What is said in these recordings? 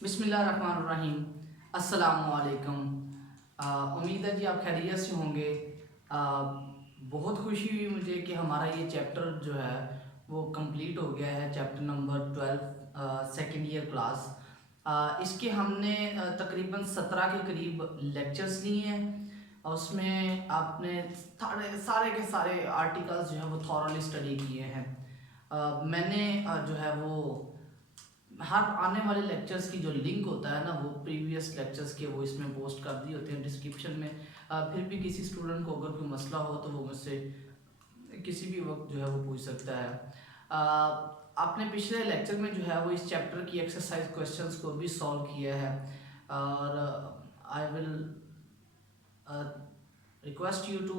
बिस्मिल्लाहिर्रहमानिर्रहीम। अस्सलामुअलैकुम। उम्मीद है जी आप खैरियत से होंगे। बहुत खुशी हुई मुझे कि हमारा ये चैप्टर जो है वो कंप्लीट हो गया है, chapter number 12 second year class. इसके हमने तकरीबन 17 के करीब लेक्चर्स लिए हैं और उसमें आपने सारे के सारे आर्टिकल्स जो है वो थॉरली स्टडी किए हैं। मैंने जो है वो हर आने वाले लेक्चर्स की जो लिंक होता है ना वो प्रीवियस लेक्चर्स के वो इसमें पोस्ट कर दिए होते हैं डिस्क्रिप्शन में। फिर भी किसी स्टूडेंट को अगर कोई मसला हो तो वो मुझसे किसी भी वक्त जो है वो पूछ सकता है। आपने पिछले लेक्चर में जो है वो इस चैप्टर की एक्सरसाइज क्वेश्चंस को भी सॉल्व किया है और I will request you to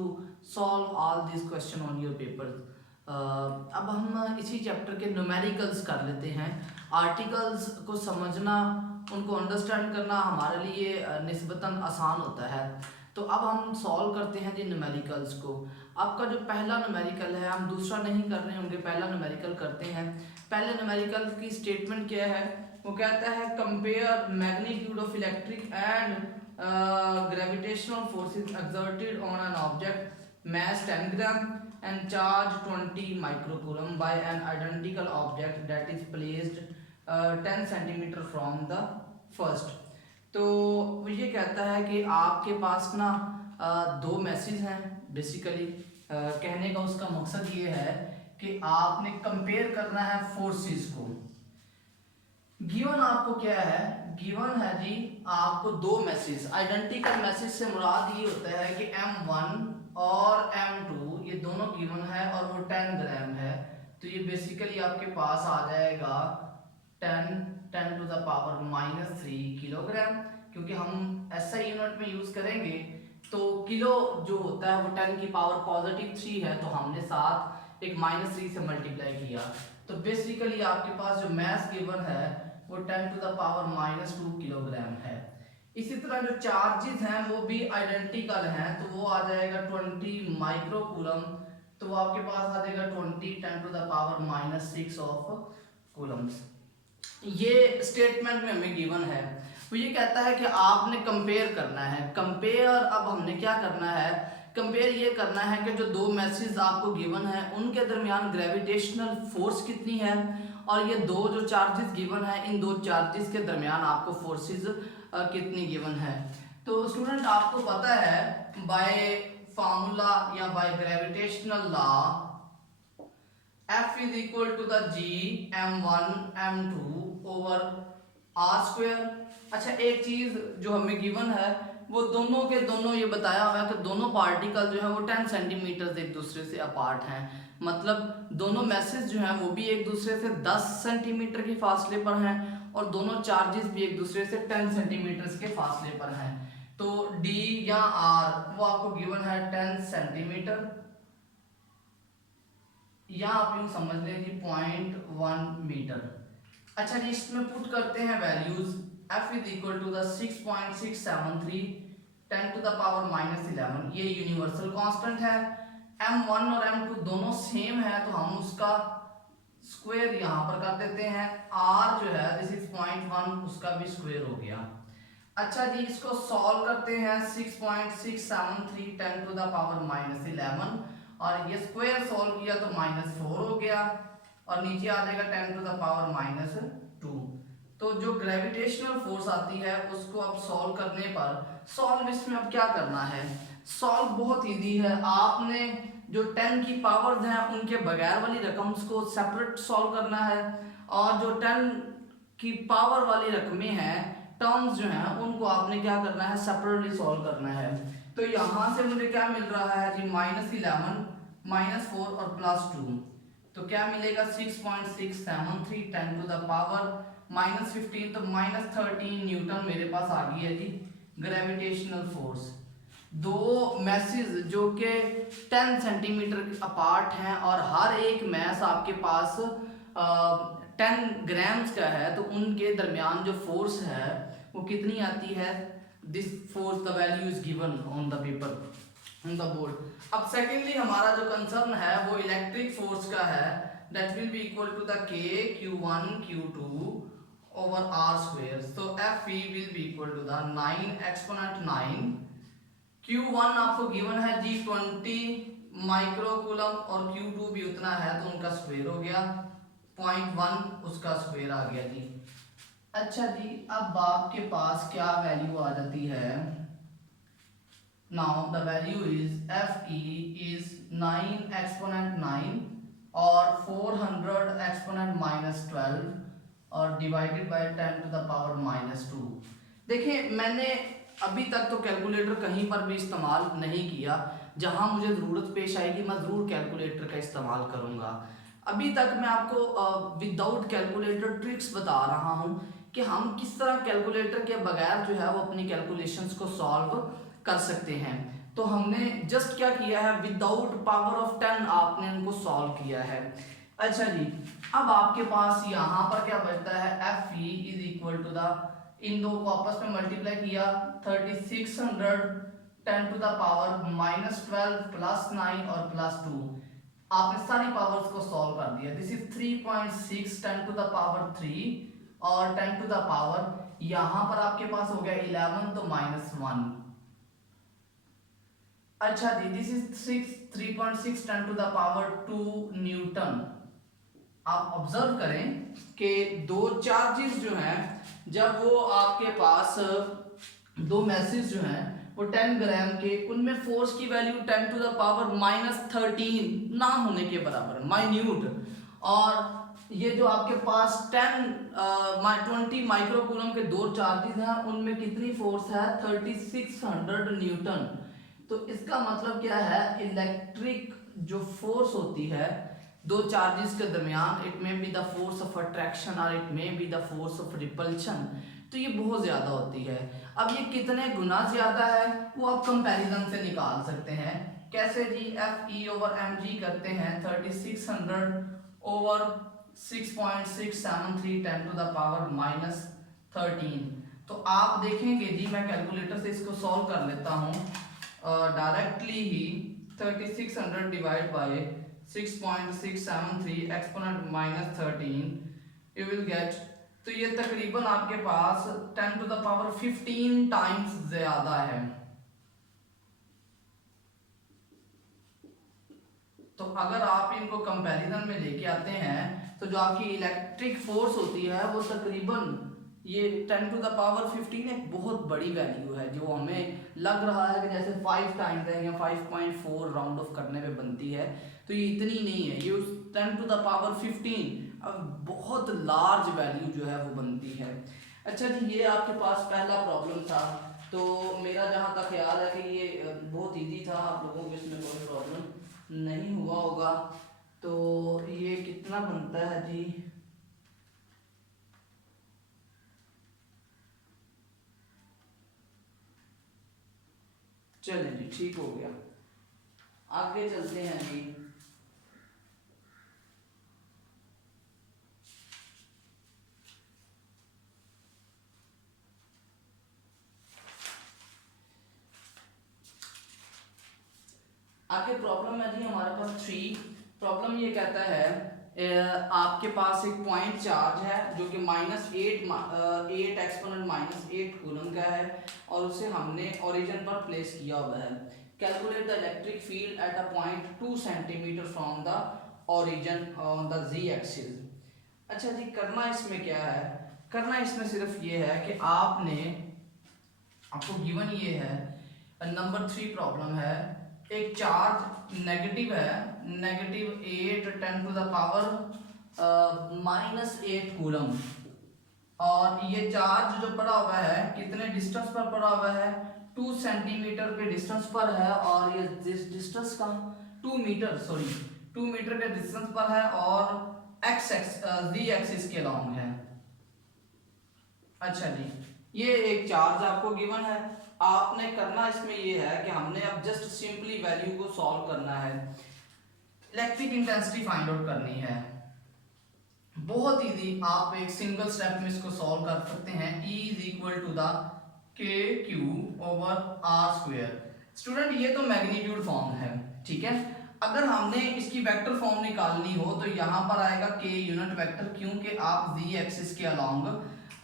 solve all this question on your paper. अब हम इसी चैप्टर के न्यूमेरिकल्स कर लेते हैं। आर्टिकल्स को समझना, उनको अंडरस्टैंड करना हमारे लिए निस्बतन आसान होता है। तो अब हम सॉल्व करते हैं जी न्यूमेरिकल्स को। आपका जो पहला न्यूमेरिकल है, हम दूसरा नहीं कर रहे होंगे, पहला न्यूमेरिकल करते हैं। पहले न्यूमेरिकल की स्टेटमेंट क्या है? वो कहता है compare magnitude of electric and gravitational forces exerted on an object mass 10 gram and charge 20 microcoulomb by an identical object that is placed 10 centimeter from the first। तो ये कहता है कि आपके पास ना दो मैसेज हैं बेसिकली। कहने का उसका मकसद ये है कि आपने कंपेयर करना है फोर्सेस को। गिवन आपको क्या है? गिवन है जी आपको दो मैसेज। आइडेंटिकल मैसेज से मुराद ये होता है कि M1 और M2 ये दोनों गिवन है और वो 10 ग्राम है। तो ये बेसिकली आपके पास आ जाएगा 10 टू द पावर -3 किलोग्राम। क्योंकि हम SI यूनिट में यूज करेंगे तो किलो जो होता है वो 10 की पावर +3 है, तो हमने साथ एक -3 से मल्टीप्लाई किया। तो बेसिकली आपके पास जो मैस गिवन है वो 10 टू द पावर -2 किलोग्राम है। इसी तरह जो चार्जेस हैं वो भी आइडेंटिकल हैं, तो वो आ जाएगा 20 माइक्रोकूलम। तो वो आपके पास आ जाएगा 20 10 to the power -6 of coulombs. ये स्टेटमेंट में हमें गिवन है। वो ये कहता है कि आपने कंपेयर करना है। कंपेयर, अब हमने क्या करना है? कंपेयर ये करना है कि जो दो मैसेज आपको गिवन है उनके दरमियान ग्रेविटेशनल फोर्स कितनी है और ये दो जो चार्जेस गिवन है इन दो चार्जेस के दरमियान आपको फोर्सेस कितनी गिवन है। तो स्टूडेंट आपको पता है बाय फार्मूला या by gravitational law F is equal to the G M1 M2 over R square। अच्छा, एक चीज जो हमें गिवन है वो दोनों के दोनों ये बताया हुआ है कि दोनों पार्टिकल जो है वो 10 सेंटीमीटर एक दूसरे से अपार्ट हैं। मतलब दोनों मैसेज जो हैं वो भी एक दूसरे से 10 सेंटीमीटर के फासले पर हैं और दोनों चार्जेस भी एक दूसरे से 10 सेंटीमीटर के फासले पर हैं। तो D या R वो आपको गिवन है 10 सेंटीमीटर, या आप यूं समझ लें जी 0.1 मीटर। अच्छा जी, इसमें पुट करते हैं values. F is equal to the 6.673 10 to the power -11, ये यूनिवर्सल कांस्टेंट है। M1 और M2 दोनों सेम है तो हम उसका स्क्वायर यहाँ पर कर देते हैं। R जो है दिस इज 0.1, उसका भी स्क्वायर हो गया। अच्छा जी, इसको सॉल्व करते हैं। 6.673 10 टू द पावर -11 और ये स्क्वायर सॉल्व किया तो -4 हो गया और नीचे आ जाएगा 10 टू द पावर -2। तो जो ग्रेविटेशनल फोर्स आती है उसको अब सॉल्व करने पर, सॉल्व इसमें अब क्या करना है? सॉल्व बहुत इजी है। आपने जो 10 की पावर्स हैं उनके बगैर वाली रकम्स को सेपरेट सॉल्व करना है और जो 10 की पावर वाली रकमें हैं, टर्म्स जो हैं, उनको आपने क्या करना है? सेपरेटली सॉल्व करना है। तो यहां से मुझे क्या मिल रहा है जी? -11 -4 और +2। तो क्या मिलेगा? 6.673 10 टू द पावर -15, तो -13 न्यूटन मेरे पास आ गई है जी ग्रेविटेशनल फोर्स। दो मैसेज जो कि 10 सेंटीमीटर अपार्ट हैं और हर एक मैस आपके पास 10 ग्राम्स का है, तो उनके दरमियान जो फोर्स है वो कितनी आती है? This force the value is given on the paper, on the board. अब सेकेंडली हमारा जो कंसर्न है वो इलेक्ट्रिक फोर्स का है, that will be equal to the K Q1 Q2 over r square. So Fe will be equal to the 9 exponent 9. Q1 आपको given है जी 20 microcoulomb और Q2 भी उतना है तो उनका स्क्वायर हो गया 0.1 उसका स्क्वायर आ गया जी। अच्छा जी अब आपके पास क्या वैल्यू आ जाती है। Now the value is Fe is 9 exponent 9 और 400 exponent minus 12 और divided by 10 to the power -2। देखिए मैंने अभी तक तो कैलकुलेटर कहीं पर भी इस्तेमाल नहीं किया, जहां मुझे ज़रूरत पेश आएगी मैं ज़रूर कैलकुलेटर का इस्तेमाल करूंगा। अभी तक मैं आपको विदाउट कैलकुलेटर ट्रिक्स बता रहा हूं कि हम किस तरह कैलकुलेटर के बगैर जो है वो अपनी कैलकुलेशंस को सॉल्व कर सकते हैं। तो हमने जस्ट क्या किया है, विदाउट पावर ऑफ 10 आपने उनको सॉल्व किया है। अच्छा जी अब आपके पास यहाँ पर क्या बचता है, Fe is equal to the, इन दो को आपस में मल्टीप्लाई किया 3600 10 टू द पावर -12 +9 और +2, आपने सारी पावर्स को सॉल्व कर दिया। This is 3.6 10 to the power 3 और 10 टू द पावर यहाँ पर आपके पास हो गया 11 तो -1। अच्छा जी this is 3.6 10 to the power 2 newton. आप ऑब्जर्व करें कि दो चार्जेस जो हैं जब वो आपके पास दो मैसेज जो हैं वो 10 ग्राम के, उनमें फोर्स की वैल्यू 10 टू द पावर -13 ना होने के बराबर माइन्यूट, और ये जो आपके पास 20 माइक्रोकूलम के दो चार्जेस हैं उनमें कितनी फोर्स है 3600 न्यूटन। तो इसका मतलब क्या है, इलेक्ट्रिक जो फोर्स होती है दो चार्जेस के दरमियान, it may be the force of attraction और it may be the force of repulsion, तो ये बहुत ज़्यादा होती है। अब ये कितने गुना ज़्यादा है वो आप कंपैरिजन से निकाल सकते हैं। कैसे जी, Fe ओवर mg करते हैं 3600 ओवर 6.673 10 टू द पावर -13। तो आप देखेंगे जी मैं कैलकुलेटर से इसको सॉल्व कर लेता हूँ directly he. 3600 divide by 6.673 exponent -13 you will get, तो ये तकरीबन आपके पास 10 टू द पावर 15 टाइम्स ज्यादा है। तो अगर आप इनको कंपैरिजन में लेके आते हैं तो जो आपकी इलेक्ट्रिक फोर्स होती है वो तकरीबन ये 10 टू द पावर 15 एक बहुत बड़ी वैल्यू है, जो हमें लग रहा है कि जैसे 5 टाइम्स है या 5.4 राउंड ऑफ करने पे बनती है, तो ये इतनी नहीं है, ये 10 टू द पावर 15 अब बहुत लार्ज वैल्यू जो है वो बनती है। अच्छा जी ये आपके पास पहला प्रॉब्लम था, तो मेरा जहाँ तक ख्याल है कि ये बहुत ईजी था, आप लोगों को इसमें कोई प्रॉब्लम नहीं हुआ होगा। तो ये कितना बनता है जी, चलें जी ठीक हो गया, आगे चलते हैं जी। आगे प्रॉब्लम है जी हमारे पास 3। प्रॉब्लम ये कहता है आपके पास एक पॉइंट चार्ज है जो कि -8 एक्सपोनेंट -8 कूलम का है और उसे हमने ओरिजिन पर प्लेस किया हुआ है। Calculate the electric field at a point 2 centimetre from the origin on the z axis. अच्छा जी करना इसमें क्या है, करना इसमें सिर्फ ये है कि आपको गिवन ये है नंबर 3 प्रॉब्लम है, एक चार्ज नेगेटिव है, -8 10 टू द पावर -8 कूलम, और ये चार्ज जो पड़ा हुआ है कितने डिस्टेंस पर पड़ा हुआ है 2 सेंटीमीटर के डिस्टेंस पर है, और ये डिस्टेंस का 2 मीटर के डिस्टेंस पर है और z एक्सिस के लॉन्ग है। अच्छा जी ये एक चार्ज आपको गिवन है, आपने करना इसमें ये है कि हमने अब जस्ट सिंपली वैल्यू को सॉल्व करना है, इलेक्ट्रिक इंटेंसिटी फाइंड आउट करनी है। बहुत इजी, आप एक सिंगल स्टेप में इसको सॉल्व कर सकते हैं। E is equal to the KQ over R square. Student ये तो मैग्नीट्यूड फॉर्म है, ठीक है। अगर हमने इसकी वेक्टर फॉर्म निकालनी हो तो यहाँ पर आएगा K यूनिट वेक्टर, क्योंकि आप z एक्सिस के अलोंग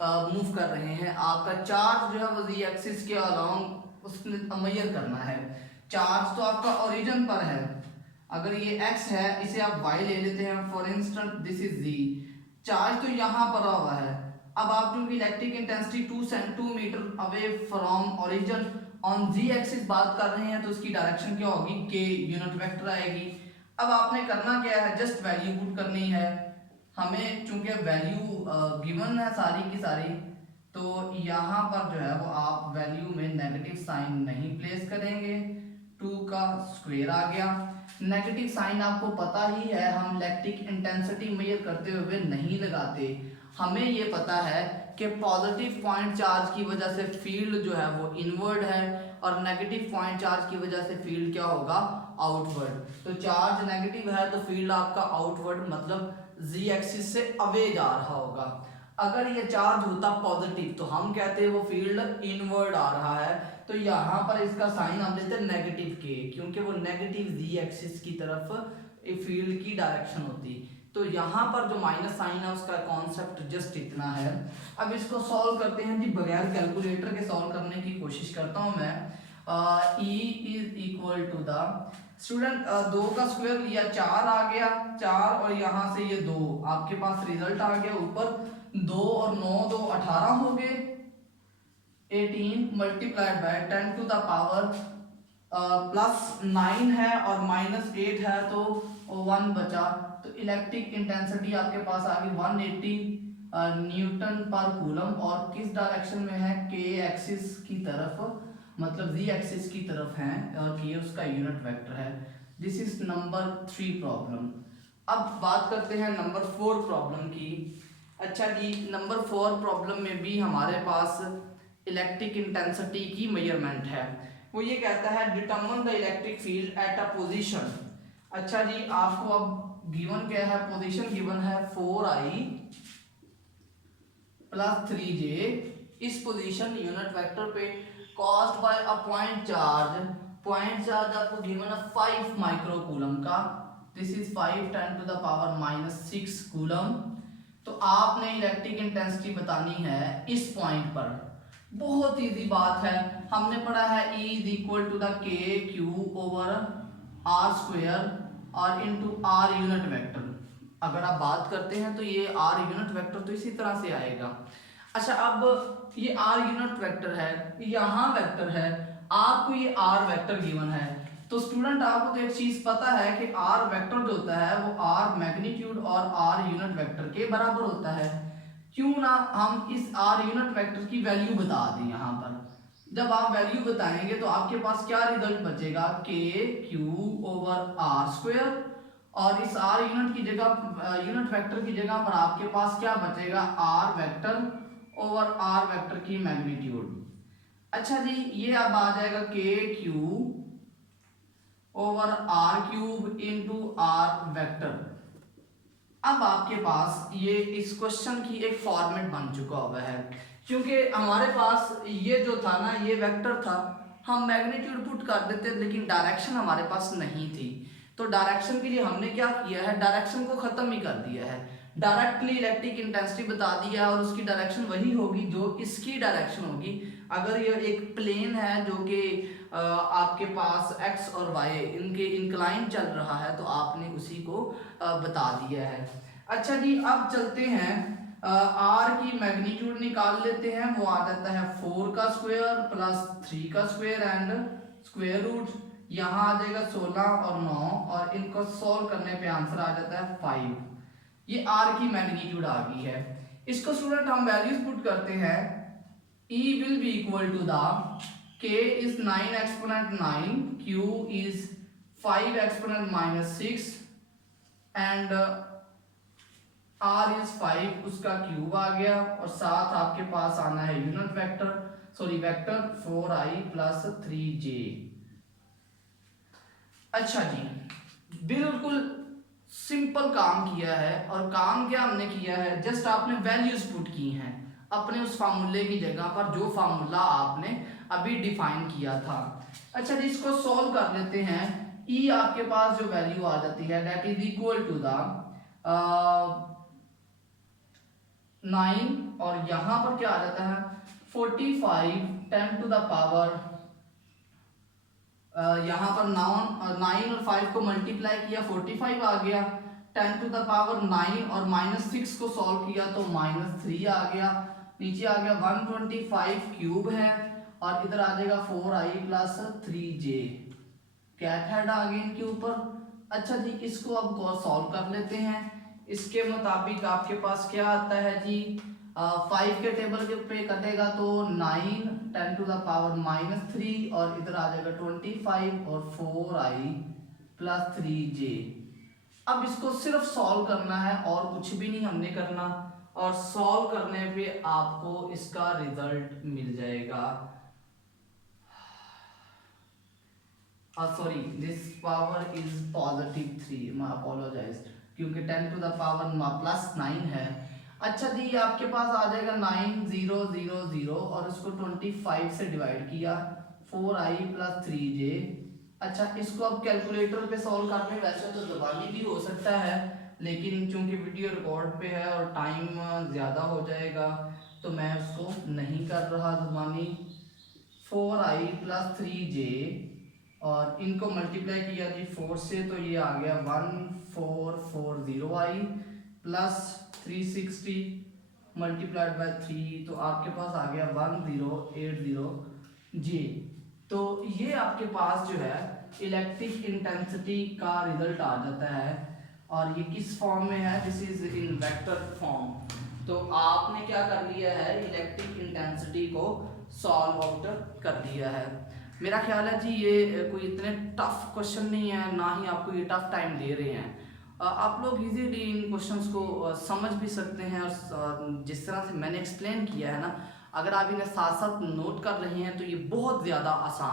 मूव कर रहे हैं, आपका चार्ज जो है वो z एक्सिस के अलोंग उसने मेजर करना है। चार्ज तो आपका ओरिजिन पर है, अगर ये x है इसे आप y ले लेते हैं, for instance this is z, charge तो यहाँ पर हुआ है। अब आप क्योंकि electric intensity 2 meter away from origin on z axis बात कर रहे हैं, तो उसकी डायरेक्शन क्या होगी, k यूनिट वेक्टर आएगी। अब आपने करना क्या है, जस्ट वैल्यू पुट करनी है हमें, चूंकि वैल्यू गिवन है सारी की सारी, तो यहाँ पर जो है वो आप वैल्यू में नेगेटिव साइन नहीं प्लेस करेंगे, 2 का स्क्वायर आ गया। नेगेटिव साइन आपको पता ही है, हम इलेक्ट्रिक इंटेंसिटी मेजर करते हुए नहीं लगाते, हमें ये पता है कि पॉजिटिव पॉइंट चार्ज की वजह से फील्ड जो है वो इनवर्ड है और नेगेटिव पॉइंट चार्ज की वजह से फील्ड क्या होगा, आउटवर्ड। तो चार्ज नेगेटिव है तो फील्ड आपका आउटवर्ड मतलब z एक्सिस से अवे जा रहा होगा। अगर ये चार्ज होता पॉजिटिव तो हम कहते हैं वो फील्ड इनवर्ड आ रहा है, तो यहाँ पर इसका साइन हम लेते हैं नेगेटिव के, क्योंकि वो नेगेटिव z एक्सिस की तरफ फील्ड की डायरेक्शन होती। तो यहाँ पर जो माइनस साइन है उसका कॉन्सेप्ट जस्ट इतना है। अब इसको सॉल्व करते हैं जी, बगैर कैलकुलेटर के सॉल्व करने की कोशिश करता हूँ मैं। E is equal to the student 2 का स्क्वायर लिया 4 आ गया, 4 और यहाँ से ये 2, आपके पास रिजल्ट आ गया ऊपर 2 और 9 2 18 हो गए, 18 multiplied by 10 to the power plus 9 है और माइनस 8 है तो 1 बचा। तो इलेक्ट्रिक इंटेंसिटी आपके पास आ गई 180 न्यूटन पर कूलम, और किस डायरेक्शन में है, के एक्सिस की तरफ, मतलब z एक्सिस की तरफ है और ये उसका यूनिट वेक्टर है। This is number 3 problem. अब बात करते हैं नंबर 4 प्रॉब्लम की। अच्छा जी, नंबर 4 प्रॉब्लम में भी हमारे पास इलेक्ट्रिक इंटेंसिटी की मेजरमेंट है। वो ये कहता है determine the electric field at a position. अच्छा जी, आपको अब गिवन क्या है, पोजीशन गिवन है 4i प्लस 3j, इस पोजीशन यूनिट वेक्टर पे caused by a point charge आपको गिवन है 5 माइक्रो कूलम का, this is 5 10 to the power minus 6 coulomb. तो आपने इलेक्ट्रिक इंटेंसिटी बतानी है इस पॉइंट पर, बहुत इजी बात है, हमने पढ़ा है E is equal to the k q over r square और इनटू आर यूनिट वेक्टर। अगर आप बात करते हैं तो ये आर यूनिट वेक्टर तो इसी तरह से आएगा। अच्छा, अब ये आर यूनिट वेक्टर है, यहाँ वेक्टर है, आपको ये आर वेक्टर गिवन है, तो स्टूडेंट आपको तो एक चीज पता है कि आर वेक्टर जो होता है वो आर मैग्नीट्यूड और आर यूनिट वेक्टर के बराबर होता है। क्यों ना हम इस आर यूनिट वेक्टर की वैल्यू बता दें यहाँ पर। जब आप वैल्यू बताएंगे तो आपके पास क्या रिजल्ट बचेगा, के क्यू ओवर आर स्क्वायर, और इस आर यूनिट की जगह यूनिट वेक्टर की जगह पर आपके पास क्या बचेगा, r vector over r vector की मैग्नीट्यूड। अच्छा जी, ये अब आ जाएगा k q over r cube into r vector. अब आपके पास ये इस क्वेश्चन की एक फॉर्मेट बन चुका हुआ है, क्योंकि हमारे पास ये जो था ना, ये वेक्टर था, हम मैग्नीट्यूड पुट कर देते लेकिन डायरेक्शन हमारे पास नहीं थी। तो डायरेक्शन के लिए हमने क्या किया है, डायरेक्शन को खत्म ही कर दिया है, डायरेक्टली इलेक्ट्रिक इंटेंसिटी बता दिया और उसकी डायरेक्शन वही होगी जो इसकी डायरेक्शन होगी। अगर ये एक प्लेन है जो कि आपके पास x और y इनके इंक्लाइन चल रहा है, तो आपने उसी को बता दिया है। अच्छा जी, अब चलते हैं r की मैग्नीट्यूड निकाल लेते हैं, वो आ जाता है 4 का स्क्वायर प्लस 3 का स्क्वायर एंड स्क्वायर रूट, यहाँ आ जाएगा 16 और 9, और इनको सॉल्व करने पे आंसर आ जाता है 5। ये r की मैग्नीट्यूड आ गई है। इसको स्टूडेंट हम वैल्यूज पुट करते हैं, E will be equal to the k is 9 exponent 9, q is 5 exponent minus 6 and r is 5, उसका क्यूब आ गया, और साथ आपके पास आना है unit vector, sorry vector 4i plus 3j। अच्छा जी, बिल्कुल सिंपल काम किया है, और काम क्या हमने किया है, जस्ट आपने वैल्यूज पुट की हैं अपने उस फार्मूले की जगह पर जो फार्मूला आपने अभी डिफाइन किया था। अच्छा जी, इसको सॉल्व कर लेते हैं। E आपके पास जो वैल्यू आ जाती है that is equal to the 9 और यहाँ पर क्या आ जाता है 45 10 टू द पावर, यहाँ पर 9 और 5 को मल्टीप्लाई किया 45 आ गया, 10 टू द पावर 9 और -6 को सॉल्व किया तो -3 आ गया, नीचे आ गया 125 क्यूब है और इधर आ जाएगा 4i plus 3j, cat head आ गए इनके ऊपर। अच्छा जी, इसको अब सॉल्व कर लेते हैं। इसके मुताबिक आपके पास क्या आता है जी, 5 के टेबल के पे कटेगा तो 9 10 टू द पावर -3 और इधर आ जाएगा 25 और 4i प्लस 3j। अब इसको सिर्फ सॉल्व करना है और कुछ भी नहीं हमने करना, और सॉल्व करने पे आपको इसका रिजल्ट मिल जाएगा। सॉरी, दिस पावर इज +3, मैं अपोलोजाइज, क्योंकि 10 टू द पावर +9 है। अच्छा जी, आपके पास आ जाएगा 9000 और इसको 25 से डिवाइड किया 4i प्लस 3j। अच्छा, इसको अब कैलकुलेटर पे सॉल्व करने, वैसे तो ज़बानी भी हो सकता है, लेकिन चूंकि वीडियो रिकॉर्ड पे है और टाइम ज़्यादा हो जाएगा तो मैं उसको नहीं कर रहा ज़बानी। 4i प्लस 3j और इनको मल्टीप्लाई किया जी 4 से तो ये आ गया 1440i प्लस 360 मल्टीप्लाइड बाय 3 तो आपके पास आ गया 1080 जी। तो ये आपके पास जो है इलेक्ट्रिक इंटेंसिटी का रिजल्ट आ जाता है, और ये किस फॉर्म में है, this is in vector form. तो आपने क्या कर लिया है, इलेक्ट्रिक इंटेंसिटी को सॉल्व आउट कर लिया है। मेरा ख्याल है जी ये कोई इतने टफ क्वेश्चन नहीं है, ना ही आपको ये टफ टाइम दे रहे हैं। आप लोग इजीली इन क्वेश्चंस को समझ भी सकते हैं, और जिस तरह से मैंने एक्सप्लेन किया है ना, अगर आप इन्हें साथ साथ नोट कर रहे हैं तो ये बहुत ज़्यादा आसान